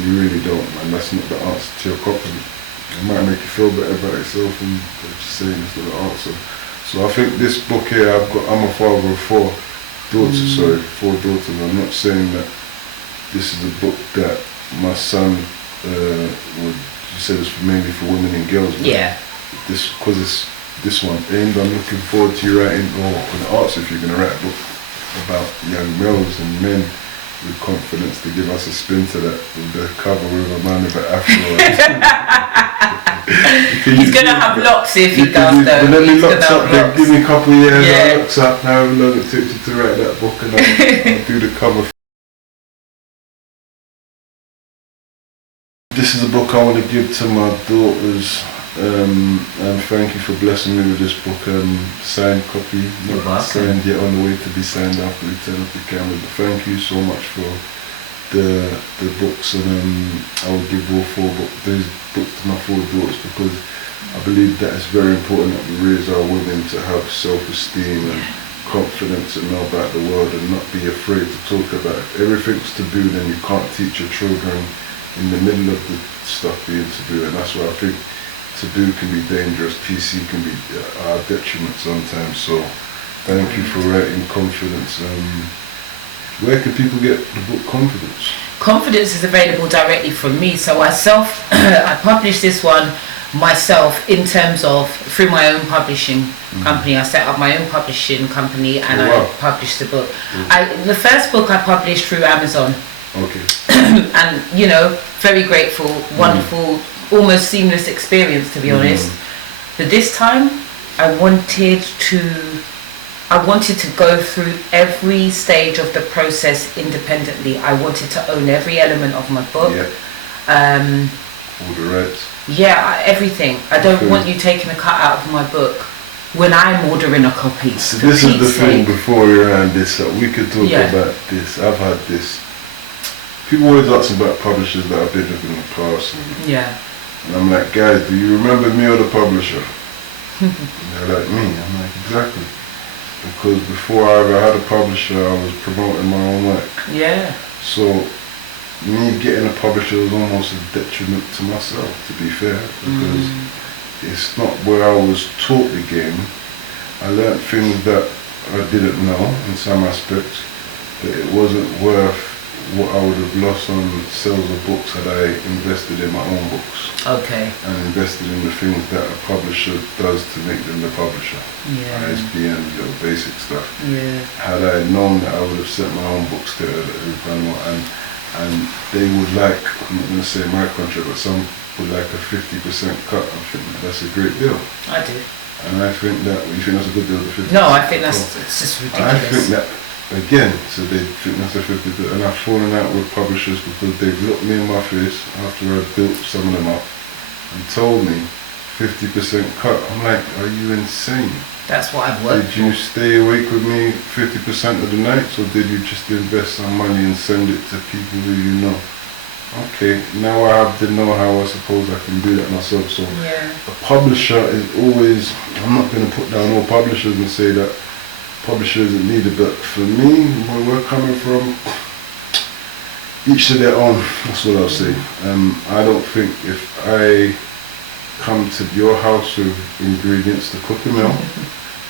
You really don't, man. That's not the answer to your problem. It might make you feel better about yourself, and just saying it's not the answer. So I think this book here, I'm a father of 4 daughters. 4 daughters. I'm not saying that this is a book that my son would, you said it's mainly for women and girls. Yeah. Because it's this one aimed, I'm looking forward to you writing, or in the arts if you're going to write a book about young males and men with confidence, to give us a spin to that, with the cover with a man with an afro. He's going to have locks if he does though. Let me locks up, locks. give me a couple of years, Yeah. I'll locks up, now how long it took you to write that book, and I'll do the cover. This is a book I want to give to my daughters, and thank you for blessing me with this book. Signed copy, You're not welcome. signed yet, on the way to be signed after we turn off the camera. But thank you so much for the books, and I will give all these books to my 4 daughters, because I believe that it's very important that we raise our women to have self-esteem and confidence and know about the world and not be afraid to talk about it. If everything's taboo, then you can't teach your children in the middle of the stuff being taboo, and that's why I think taboo can be dangerous, PC can be our detriment sometimes. So thank you for writing Confidence. Where can people get the book Confidence? Confidence is available directly from me. So I published this one myself in terms of through my own publishing company. I set up my own publishing company and I published the book. The first book I published through Amazon. Okay. And you know, very grateful, wonderful, almost seamless experience, to be honest. But this time I wanted to go through every stage of the process independently. I wanted to own every element of my book. Yeah. All the rights. Yeah, everything. I don't want you taking a cut out of my book when I'm ordering a copy. So this is the thing, before we ran this up, we could talk about this. I've had this. People always ask me about publishers that I've been with in the past. And I'm like, guys, do you remember me or the publisher? And they're like, me. I'm like, exactly. Because before I ever had a publisher, I was promoting my own work. Yeah. So me getting a publisher was almost a detriment to myself, to be fair, because it's not where I was taught the game. I learned things that I didn't know in some aspects, but it wasn't worth what I would have lost on sales of books had I invested in my own books. Okay. And invested in the things that a publisher does to make them the publisher. Yeah. ISBN, little basic stuff. Yeah. Had I known that, I would have sent my own books to and they would like, I'm not going to say my contract, but some would like a 50% cut. I think that's a great deal. I do. And I think that, you think that's a good deal? The 50%? No, I think it's just ridiculous. I think that, again, so they think that's a 50%, and I've fallen out with publishers because they've looked me in my face after I built some of them up and told me 50% cut. I'm like, are you insane? That's what I've worked Did you stay awake with me 50% of the nights, or did you just invest some money and send it to people who you know? Okay, now I have the know-how, I suppose I can do that myself. So a publisher is always, I'm not going to put down all publishers and say that publisher isn't needed, but for me, where we're coming from, each to their own, that's what I'll say. I don't think if I come to your house with ingredients to cook a meal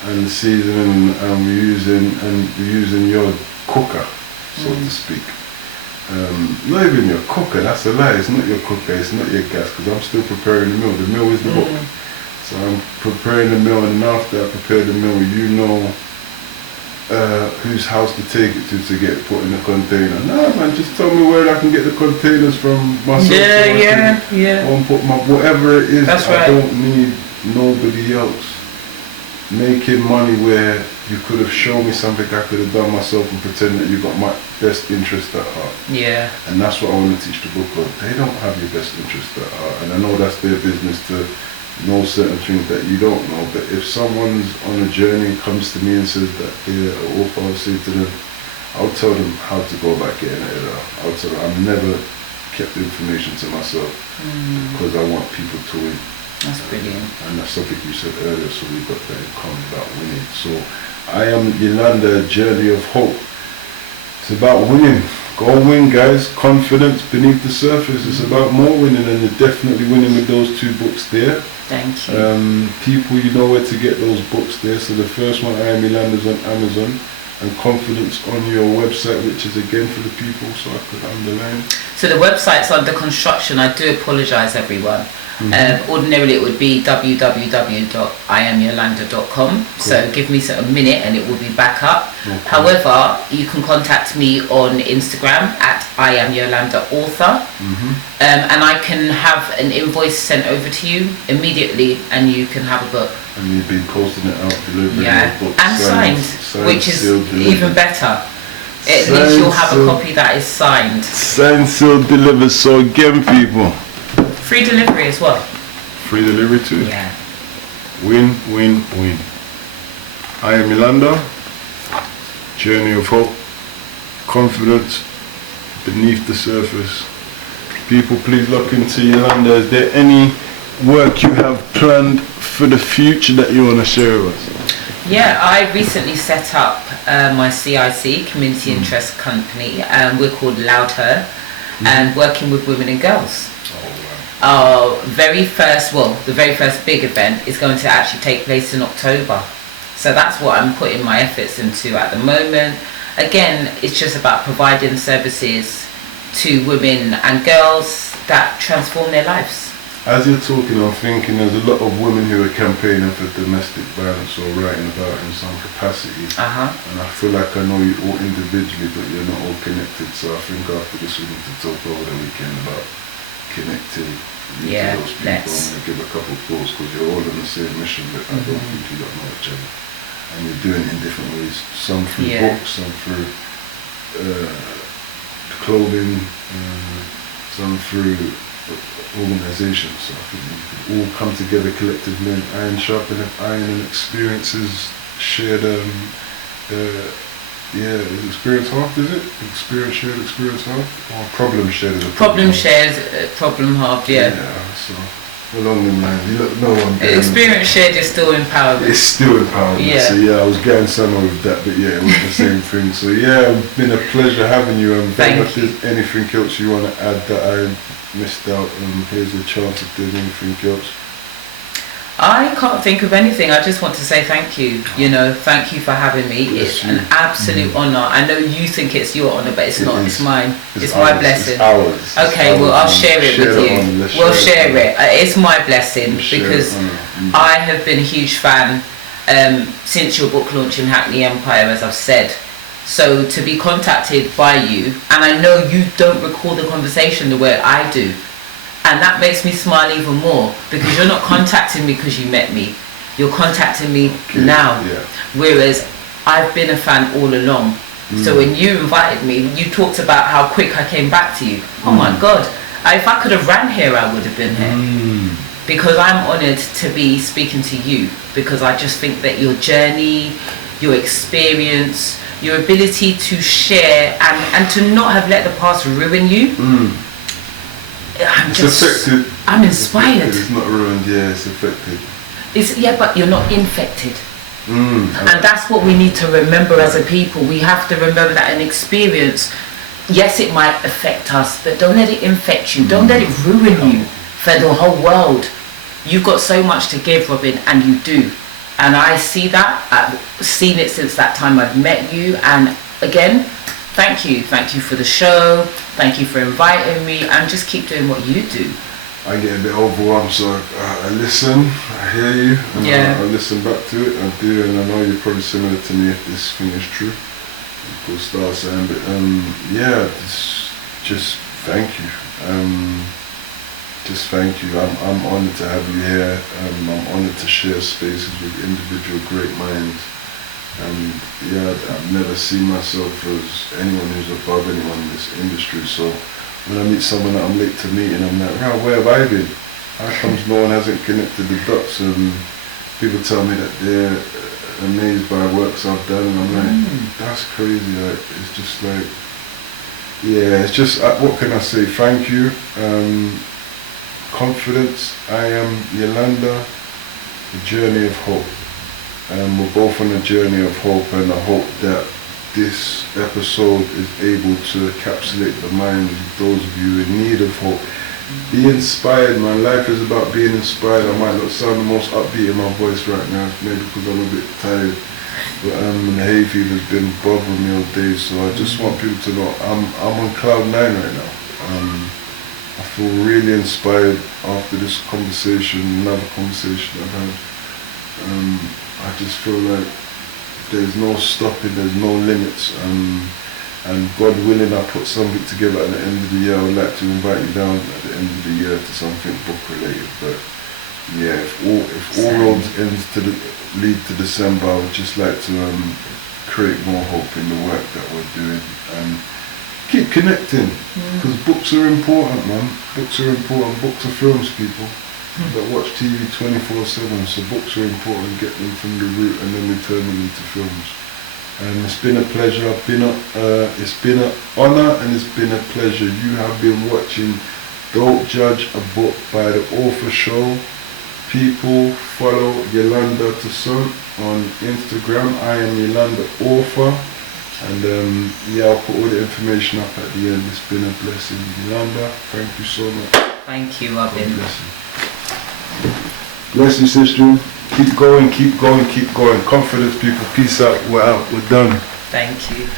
and seasoning and we're using your cooker, so to speak. Not even your cooker, that's a lie, it's not your cooker, it's not your gas, because I'm still preparing the meal. The meal is the book. So I'm preparing the meal, and after I prepare the meal, you know whose house to take it to get it put in a container. No man, just tell me where I can get the containers from myself. And put my, whatever it is, that's I don't need nobody else making money where you could have shown me something I could have done myself and pretend that you got my best interest at heart. Yeah. And that's what I want to teach the book of. They don't have your best interest at heart, and I know that's their business to know certain things that you don't know, but if someone's on a journey and comes to me and says that they're an author, I'll say to them, I'll tell them how to go about getting it out. I'll tell them, I've never kept information to myself because I want people to win. That's brilliant. And that's something you said earlier, so we got that in common about winning. So I am Yolanda, Journey of Hope. It's about winning. Go win, guys. Confidence beneath the surface. It's about more winning, and you're definitely winning with those 2 books there. Thank you. People, you know where to get those books there. So the first one, I Am Yolanda's on Amazon. and confidence on your website, which is again for the people, so I could underline. So the website's under construction. I do apologise, everyone. Ordinarily it would be www.iamyolanda.com. So give me a minute and it will be back up. Okay. However, you can contact me on Instagram at @IamYolandaAuthor, and I can have an invoice sent over to you immediately, and you can have a book. And you've been posting it out, delivering Yeah, your book, and signed, which is sealed, delivered. even better. At least you'll have a copy that is signed. Signed, sealed, delivered. So again, people, Free delivery as well. free delivery too. Yeah. Win, win, win. I am Yolanda. Journey of hope. Confidence beneath the surface. People, please look into Yolanda. Is there any work you have planned for the future that you want to share with us? Yeah, I recently set up my CIC, Community Interest Company, and we're called Loud Her, and working with women and girls. Our the very first big event is going to actually take place in October. So that's what I'm putting my efforts into at the moment. Again, it's just about providing services to women and girls that transform their lives. As you're talking, I'm thinking there's a lot of women who are campaigning for domestic violence or writing about it in some capacity. And I feel like I know you all individually, but you're not all connected. So I think after this we need to talk over the weekend about connecting to those people. I'm going to give a couple of thoughts because you're all on the same mission, but I don't think you don't know each other. And you're doing it in different ways. Some through books, some through clothing, some through organisations. So I think we could all come together collectively and iron sharpen iron, and experiences shared. Experience half, is it? Experience shared, experience half, or problem shared is a problem shared, problem half. Yeah. So along them lines, you know one. Experience shared is still empowerment. It's still empowerment. Yeah. So I was getting somewhere with that, but it was the same thing. So it's been a pleasure having you. Thank you. If there's anything else you want to add that I missed out, here's a chance if there's anything else. I can't think of anything. I just want to say thank you. Thank you for having me. It's an absolute honour. I know you think it's your honour, but it's not. It's mine. It's my blessing. It's ours. Okay, well, I'll share it with you. We'll share it. It's my blessing because I have been a huge fan since your book launch in Hackney Empire, as I've said. So to be contacted by you, and I know you don't recall the conversation the way I do, and that makes me smile even more because you're not contacting me because you met me. You're contacting me now. Yeah. Whereas I've been a fan all along. So when you invited me, you talked about how quick I came back to you. Oh my God. If I could have ran here, I would have been here. Because I'm honoured to be speaking to you, because I just think that your journey, your experience, your ability to share and to not have let the past ruin you. I'm inspired. It's not ruined, it's affected. But you're not infected. And that's what we need to remember as a people. We have to remember that an experience, yes, it might affect us, but don't let it infect you. Don't let it ruin you for the whole world. You've got so much to give, Robin, and you do. And I see that. I've seen it since that time I've met you. And again, thank you. Thank you for the show. Thank you for inviting me. And just keep doing what you do. I get a bit overwhelmed, so I listen, I hear you, and I listen back to it. I do, and I know you're probably similar to me if this thing is true. We'll start saying, but just thank you. Just thank you. I'm honoured to have you here. I'm honoured to share spaces with individual great minds. And I've never seen myself as anyone who's above anyone in this industry. So when I meet someone that I'm late to meet, and I'm like, where have I been? How comes no one hasn't connected the dots? And people tell me that they're amazed by works I've done, and I'm like, that's crazy. Like, it's just like, it's just, what can I say? Thank you. Confidence. I am Yolanda, the journey of hope. We're both on a journey of hope, and I hope that this episode is able to encapsulate the minds of those of you in need of hope. Be inspired, man. Life is about being inspired. I might not sound the most upbeat in my voice right now, maybe because I'm a bit tired. But the hay fever's been bothering me all day, so I just want people to know I'm on cloud 9 right now. I feel really inspired after this conversation, another conversation I've had. I just feel like there's no stopping, there's no limits. And God willing, I put something together at the end of the year. I would like to invite you down at the end of the year to something book related. But yeah, if all roads lead to December, I would just like to create more hope in the work that we're doing and keep connecting, because books are important, man. Books are important. Books are films, people. That watch TV 24/7, so books are important. Get them from the root and then we turn them into films. And it's been a pleasure. It's been an honor and it's been a pleasure. You have been watching Don't Judge a Book by the Author Show. People, follow Yolanda Toussaint on Instagram. I am Yolanda Author. And yeah, I'll put all the information up at the end. It's been a blessing. Yolanda, thank you so much. Thank you, Robin. Bless you, sister. Keep going, keep going, keep going. Confidence, people. Peace out. We're out. We're done. Thank you.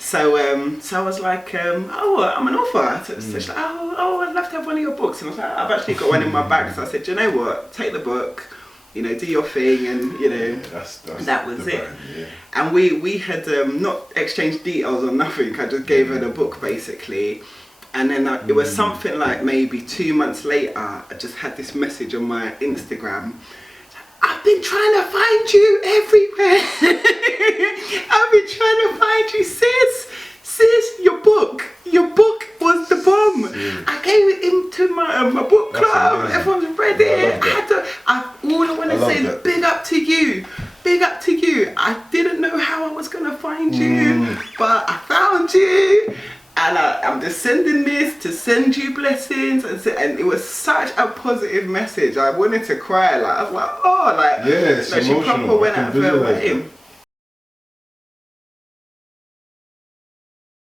So I was like, oh, I'm an author. So she's like, oh, I'd love to have one of your books. And I was like, I've actually got one in my bag. So I said, do you know what? Take the book, you know, do your thing, and you know, that was it. Yeah. And we had not exchanged details or nothing. I just gave her the book basically. And then it was something like maybe 2 months later, I just had this message on my Instagram. I've been trying to find you everywhere. I've been trying to find you, sis. Sis, your book was the bomb. I gave it into my book club. Everyone's read it. All I want to say is big up to you. Big up to you. I didn't know how I was going to find you, but I found you. And I'm just sending this to send you blessings, and it was such a positive message. I wanted to cry, like I was like, oh, like yeah, it's she proper emotional. went out of her way.